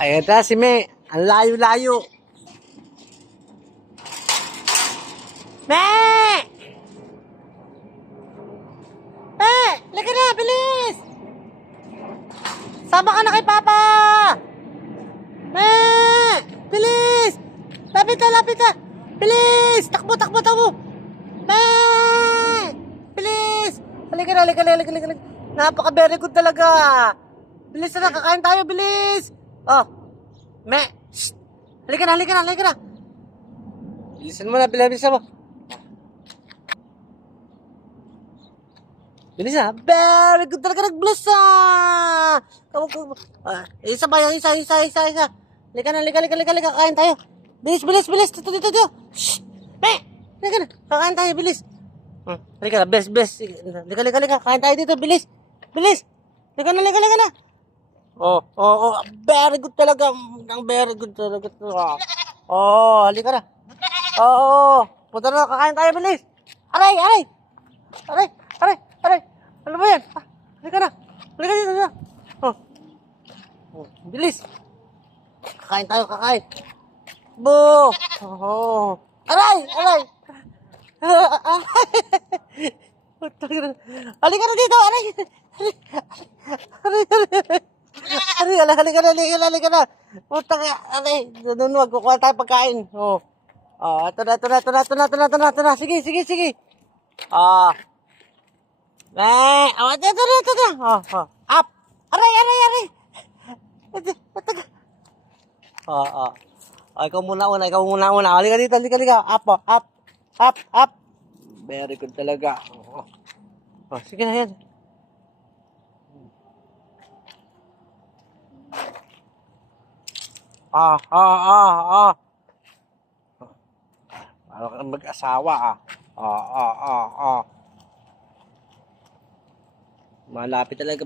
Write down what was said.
Ayan na si Me. Ang layo-layo. Me! Me! Lika na, bilis! Sama ka na kay Papa! Me! Bilis! Lapit na! Bilis! Takbo! Me! Bilis! Halika. Napaka-very good talaga. Bilis na, kakain tayo, bilis! Oh, Me! Shh! Halika na! Bilisan mo na, bilisan mo. Bilis na. Very good talaga nag-bless Isa ba yan? Isa. Halika na. Kakain tayo. Bilis. Dito. Shh! Me! Halika na. Kakain tayo, bilis. Halika na. Bless. Halika. Kakain tayo dito, bilis. Halika na. Oh. Very good talaga. Very good talaga. Oh, halika na. Oo. Punta na, kakain tayo, bilis. Aray. Ano ba yan? Halika dito. Oh. Bilis. Kakain tayo. Bo. Oh. Aray. Halika na dito. Aray. Halika na. Puta ka. Aray. Wag kukuha tayo pagkain. Oh. Ito na. Sige. Ito na. Up. Aray. Ikaw muna. Halika dito. Up. Very good talaga. Sige na yan. Parang kang mag-asawa Malapit talaga.